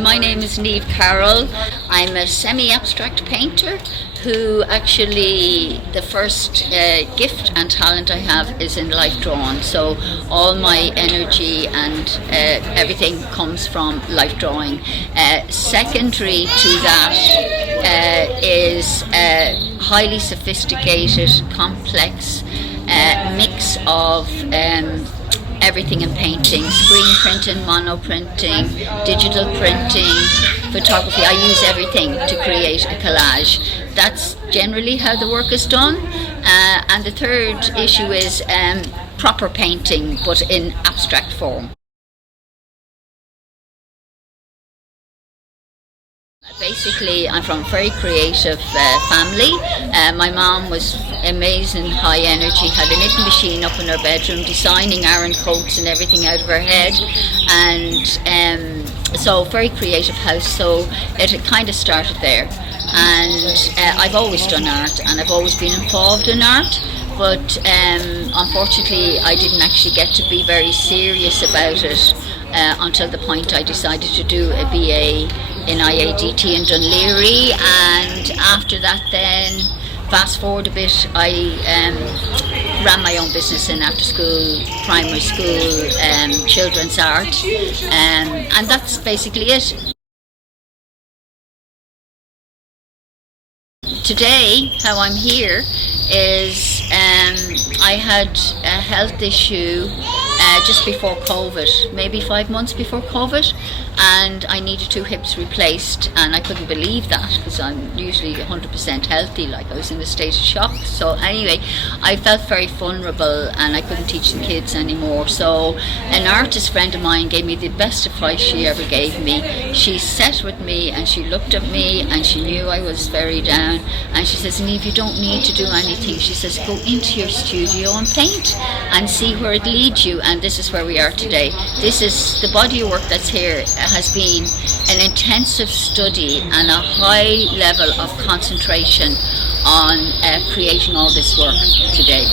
My name is Niamh Carroll. I'm a semi-abstract painter who actually, the first gift and talent I have is in life drawing. So all my energy and everything comes from life drawing. Secondary to that is a highly sophisticated, complex mix of everything in painting: screen printing, mono printing, digital printing, photography. I use everything to create a collage. That's generally how the work is done. And the third issue is proper painting, but in abstract form. Basically, I'm from a very creative family. My mom was amazing, high energy, had a knitting machine up in her bedroom, designing Aran coats and everything out of her head. And so very creative house, so it kind of started there. And I've always done art, and I've always been involved in art. But unfortunately, I didn't actually get to be very serious about it until the point I decided to do a BA in IADT in Dunleary, and after that then, fast forward a bit, I ran my own business in after school, primary school, children's art, and that's basically it. Today, how I'm here is I had a health issue just before COVID, maybe 5 months before COVID, and I needed 2 hips replaced, and I couldn't believe that because I'm usually 100% healthy, like I was in a state of shock. So anyway, I felt very vulnerable and I couldn't teach the kids anymore. So an artist friend of mine gave me the best advice she ever gave me. She sat with me and she looked at me and she knew I was very down, and she says, Niamh, you don't need to do anything. She says, go into your studio and paint and see where it leads you. And this is where we are today. This is the body of work that's here has been an intensive study and a high level of concentration on creating all this work today.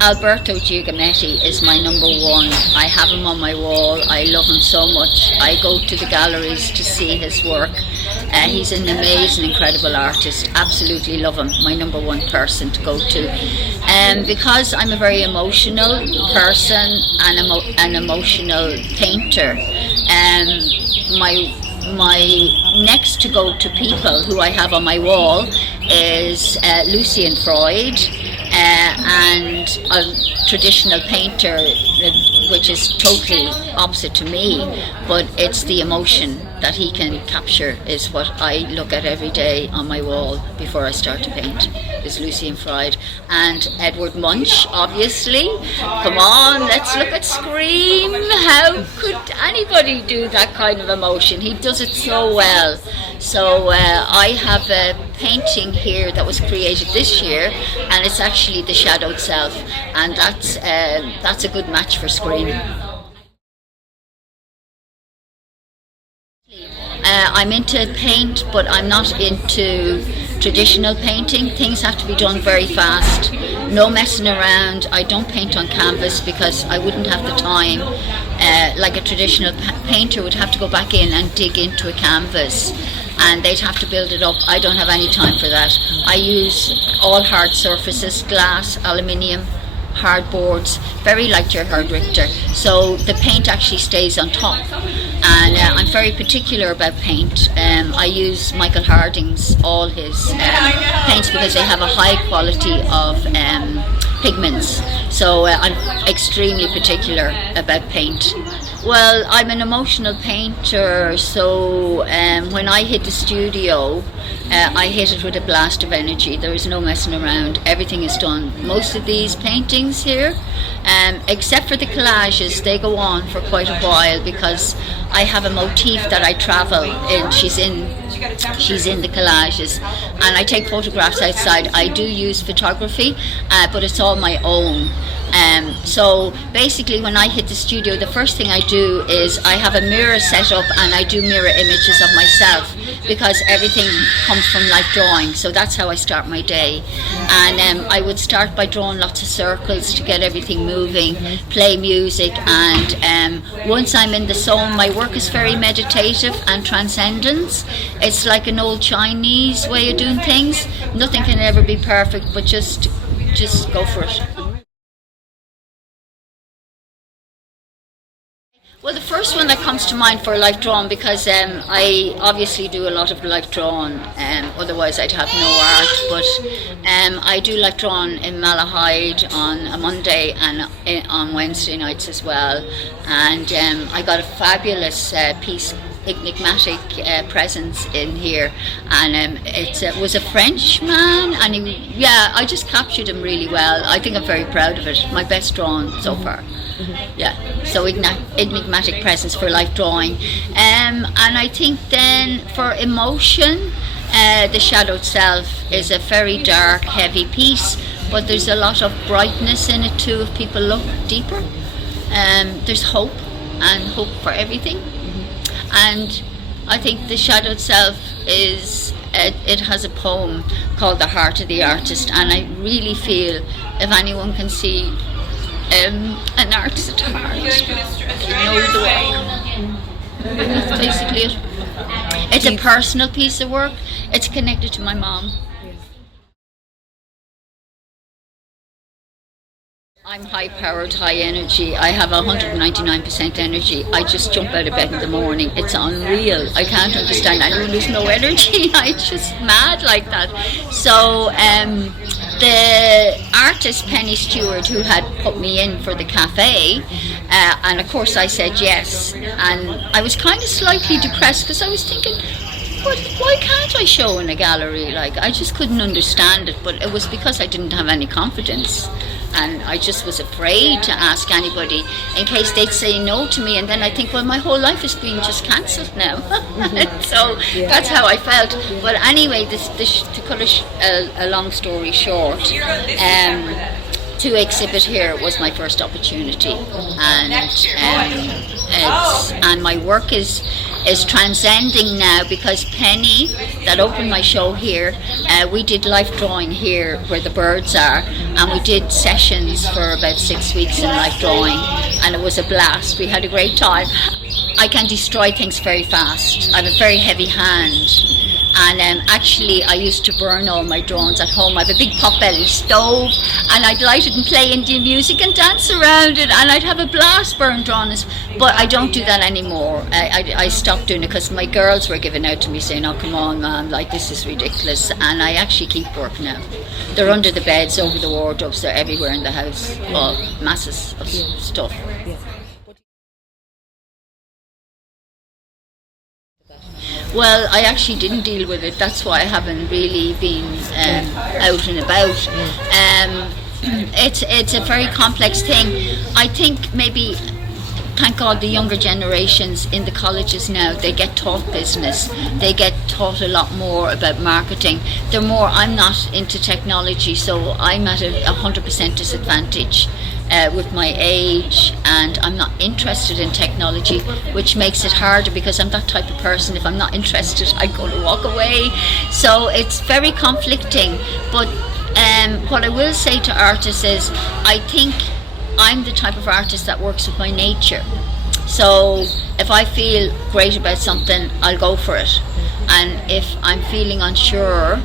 Alberto Giacometti is my number one. I have him on my wall. I love him so much. I go to the galleries to see his work. He's an amazing, incredible artist. Absolutely love him. My number one person to go to. Because I'm a very emotional person and an emotional painter, my next to go to people who I have on my wall is Lucian Freud, and a traditional painter, which is totally opposite to me, but it's the emotion that he can capture is what I look at every day on my wall before I start to paint, is Lucian Freud. And Edward Munch, obviously. Come on, let's look at Scream. How could anybody do that kind of emotion? He does it so well. So I have a painting here that was created this year, and it's actually The Shadowed Self, and that's a good match for Scream. I'm into paint, but I'm not into traditional painting. Things have to be done very fast, no messing around. I don't paint on canvas because I wouldn't have the time. Like a traditional painter would have to go back in and dig into a canvas, and they'd have to build it up. I don't have any time for that. I use all hard surfaces: glass, aluminium, hardboards, very like Gerhard Richter, so the paint actually stays on top. And I'm very particular about paint. I use Michael Harding's, all his paints, because they have a high quality of pigments, so I'm extremely particular about paint. Well, I'm an emotional painter, so when I hit the studio, I hit it with a blast of energy. There is no messing around. Everything is done. Most of these paintings here, except for the collages, they go on for quite a while because I have a motif that I travel in. She's in the collages, and I take photographs outside. I do use photography, but it's all my own. So basically, when I hit the studio, the first thing I do is I have a mirror set up, and I do mirror images of myself, because everything comes from life drawing. So that's how I start my day. And I would start by drawing lots of circles to get everything moving, play music, and once I'm in the zone, my work is very meditative and transcendence. It's like an old Chinese way of doing things. Nothing can ever be perfect, but just go for it. Well, the first one that comes to mind for life drawn, because I obviously do a lot of life drawn, otherwise I'd have no art, but I do life drawn in Malahide on a Monday and on Wednesday nights as well. And I got a fabulous piece, enigmatic presence in here, and it was a Frenchman, and I just captured him really well. I think I'm very proud of it. My best drawn so far. Yeah, so enigmatic presence for life drawing, and I think then for emotion, the shadowed self is a very dark, heavy piece, but there's a lot of brightness in it too if people look deeper. There's hope, and hope for everything. And I think the shadowed self it has a poem called The Heart of the Artist, and I really feel if anyone can see an artist at heart, they know the work. That's basically it. It's a personal piece of work. It's connected to my mom. I'm high-powered, high energy. I have 199% energy. I just jump out of bed in the morning. It's unreal. I can't understand anyone who's no energy. I'm just mad like that. So the artist Penny Stewart, who had put me in for the cafe, and of course I said yes. And I was kind of slightly depressed because I was thinking, but why can't I show in a gallery? Like, I just couldn't understand it, but it was because I didn't have any confidence. And I just was afraid to ask anybody in case they'd say no to me. And then I think, well, my whole life is being just cancelled now. So that's how I felt. But anyway, to cut a long story short, to exhibit here was my first opportunity. And my work is transcending now, because Penny, that opened my show here, we did life drawing here where the birds are, and we did sessions for about 6 weeks in life drawing, and it was a blast. We had a great time. I can destroy things very fast. I have a very heavy hand, and actually I used to burn all my drawings at home. I have a big pot-belly stove, and I'd light it and play Indian music and dance around it, and I'd have a blast burn drawings. But I don't do that anymore. I stopped doing it because my girls were giving out to me saying, oh, come on, Mom, like, this is ridiculous. And I actually keep work now. They're under the beds, over the wardrobes, they're everywhere in the house. Well, masses of stuff. Well, I actually didn't deal with it. That's why I haven't really been out and about. It's a very complex thing. I think maybe, thank God, the younger generations in the colleges now, they get taught business. They get taught a lot more about marketing. I'm not into technology, so I'm at 100% disadvantage with my age, and I'm not interested in technology, which makes it harder because I'm that type of person. If I'm not interested, I'm going to walk away. So it's very conflicting. But what I will say to artists is, I think I'm the type of artist that works with my nature. So if I feel great about something, I'll go for it. And if I'm feeling unsure,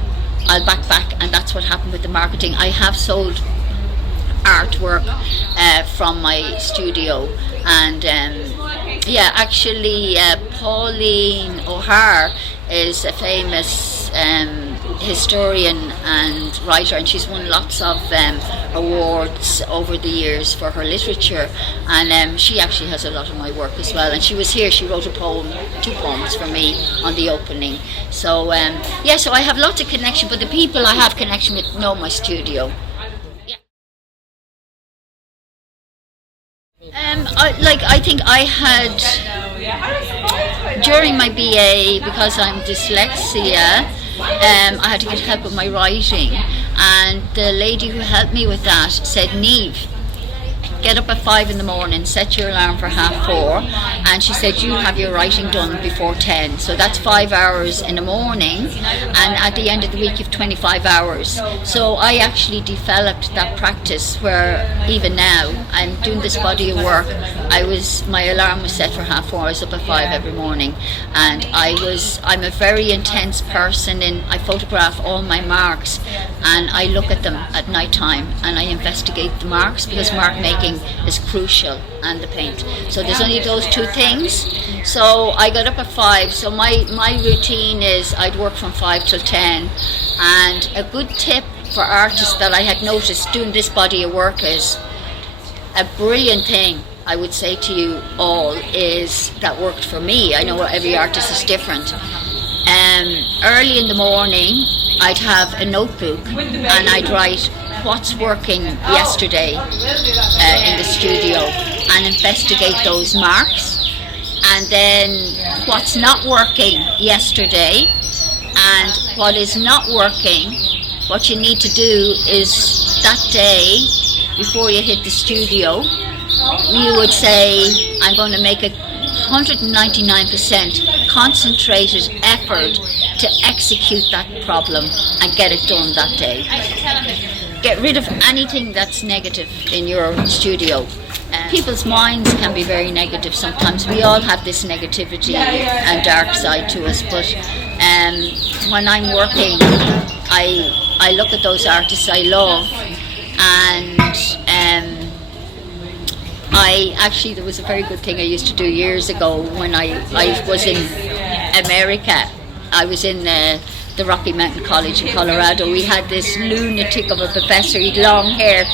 I'll back. And that's what happened with the marketing. I have sold artwork from my studio, and actually Pauline O'Hare is a famous historian and writer, and she's won lots of awards over the years for her literature, and she actually has a lot of my work as well. And she was here, she wrote 2 poems for me on the opening. So so I have lots of connection, but the people I have connection with know my studio. I think I had, during my BA, because I'm dyslexia, I had to get help with my writing, and the lady who helped me with that said, Niamh, get up at 5 in the morning, set your alarm for 4:30, and she said you have your writing done before 10. So that's 5 hours in the morning, and at the end of the week you've 25 hours. So I actually developed that practice where even now I'm doing this body of work. My alarm was set for 4:30. I was up at 5 every morning, and I'm a very intense person, and I photograph all my marks, and I look at them at night time, and I investigate the marks, because mark making is crucial, and the paint. So there's only those two things. So I got up at 5. So my routine is I'd work from 5 till 10, and a good tip for artists that I had noticed doing this body of work is a brilliant thing I would say to you all is that worked for me. I know every artist is different. Early in the morning I'd have a notebook and I'd write what's working yesterday in the studio and investigate those marks, and then what's not working yesterday and what is not working. What you need to do is that day before you hit the studio, you would say, I'm going to make a 199% concentrated effort to execute that problem and get it done that day. Get rid of anything that's negative in your studio. People's minds can be very negative sometimes. We all have this negativity and dark side to us, but when I'm working, I look at those artists I love, and there was a very good thing I used to do years ago when I was in America. I was in the Rocky Mountain College in Colorado. We had this lunatic of a professor, he'd long hair,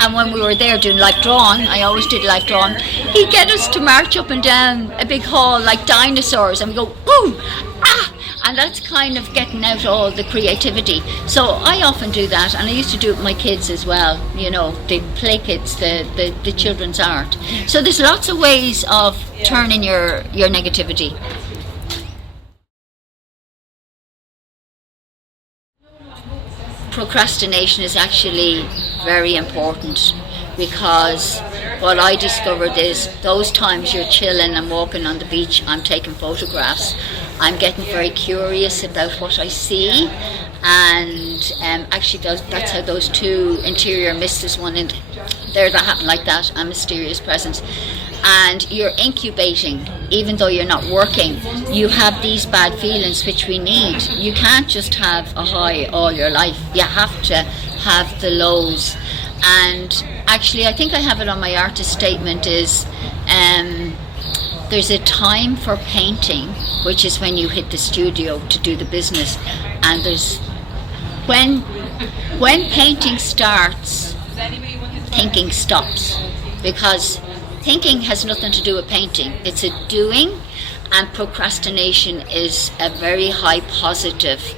and when we were there doing life drawing, I always did life drawing, he'd get us to march up and down a big hall like dinosaurs, and we go, boom, ah! And that's kind of getting out all the creativity. So I often do that, and I used to do it with my kids as well, the play kids, the children's art. So there's lots of ways of turning your negativity. Procrastination is actually very important, because what I discovered is those times you're chilling and walking on the beach, I'm taking photographs. I'm getting very curious about what I see, and actually that's how those two interior mists, there's one in there that happened like that, a mysterious presence. And you're incubating, even though you're not working. You have these bad feelings which we need. You can't just have a high all your life. You have to have the lows. And actually, I think I have it on my artist statement, is there's a time for painting, which is when you hit the studio to do the business, and there's when painting starts, thinking stops, because thinking has nothing to do with painting. It's a doing, and procrastination is a very high positive,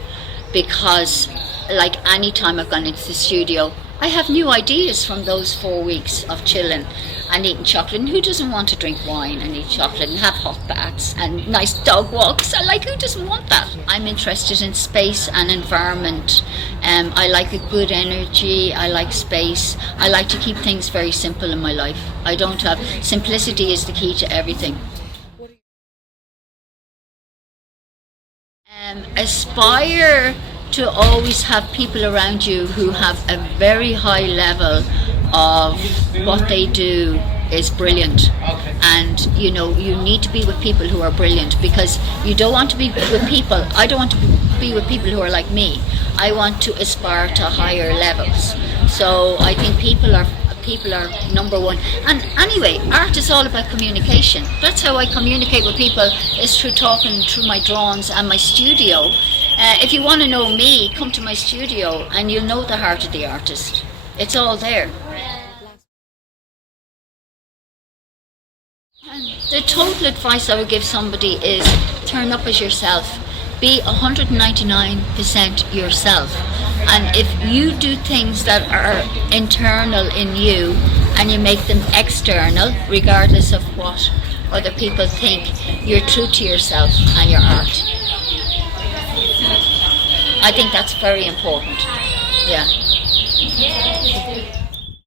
because like any time I've gone into the studio, I have new ideas from those 4 weeks of chilling and eating chocolate. And who doesn't want to drink wine and eat chocolate and have hot baths and nice dog walks? Who doesn't want that? I'm interested in space and environment. I like a good energy. I like space. I like to keep things very simple in my life. Simplicity is the key to everything. Aspire to always have people around you who have a very high level of what they do is brilliant. And you need to be with people who are brilliant, because you don't want to be with people, I don't want to be with people who are like me. I want to aspire to higher levels. So I think people are number one. And anyway, art is all about communication. That's how I communicate with people, is through talking, through my drawings and my studio. If you want to know me, come to my studio and you'll know the heart of the artist. It's all there. And the total advice I would give somebody is turn up as yourself. Be 199% yourself. And if you do things that are internal in you and you make them external, regardless of what other people think, you're true to yourself and your art. I think that's very important. Yeah.